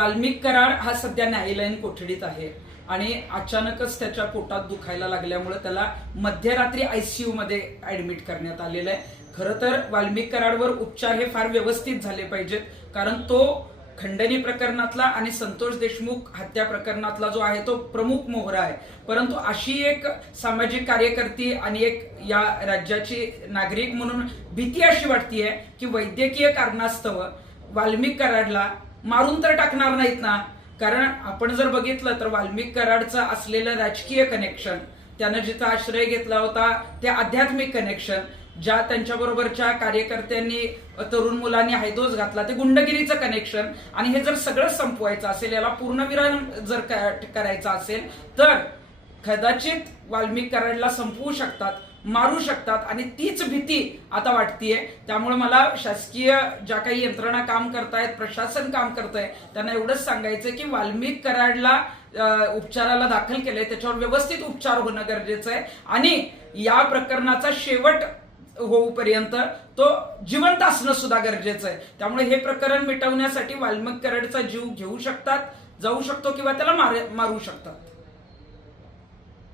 वाल्मिक कराड हा सध्या न्यायालयीन कोठडीत आहे आणि अचानकच त्याच्या पोटात दुखायला लागल्यामुळे त्याला मध्यरात्री आयसीयू मध्ये ऍडमिट करण्यात आलेलं आहे. खरं तर वाल्मिक कराडवर उपचार हे फार व्यवस्थित झाले पाहिजेत, कारण तो खंडणी प्रकरणातला आणि संतोष देशमुख हत्या प्रकरणातला जो आहे तो प्रमुख मोहरा आहे. परंतु अशी एक सामाजिक कार्यकर्ती आणि एक या राज्याची नागरिक म्हणून भीती अशी वाटतेय की वैद्यकीय कारणास्तव वाल्मिक कराडला मारून तर टाकणार नाहीत ना. कारण आपण जर बघितलं तर वाल्मिक कराडचं असलेलं राजकीय कनेक्शन, त्यानं जिथं आश्रय घेतला होता ते आध्यात्मिक कनेक्शन, ज्या त्यांच्याबरोबरच्या कार्यकर्त्यांनी तरुण मुलांनी हैदोस घातला ते गुंडगिरीचं कनेक्शन, आणि हे जर सगळं संपवायचं असेल, याला पूर्णविराम जर करायचा असेल तर कदाचित वाल्मिक कराडला संपवू शकतात, मारू शकतात, आणि तीच भीती आता वाटतीये. त्यामुळे मला शासकीय ज्या काही यंत्रणा काम करतायत, प्रशासन काम करतंय, त्यांना एवढंच सांगायचं की वाल्मिक कराडला उपचाराला दाखल केलंय, त्याच्यावर व्यवस्थित उपचार होणं गरजेचं आहे आणि या प्रकरणाचा शेवट होऊपर्यंत तो जिवंत असणं सुद्धा गरजेचं आहे. त्यामुळे हे प्रकरण मिटवण्यासाठी वाल्मिक कराडचा जीव घेऊ शकतात, जाऊ शकतो किंवा त्याला मारू शकतात.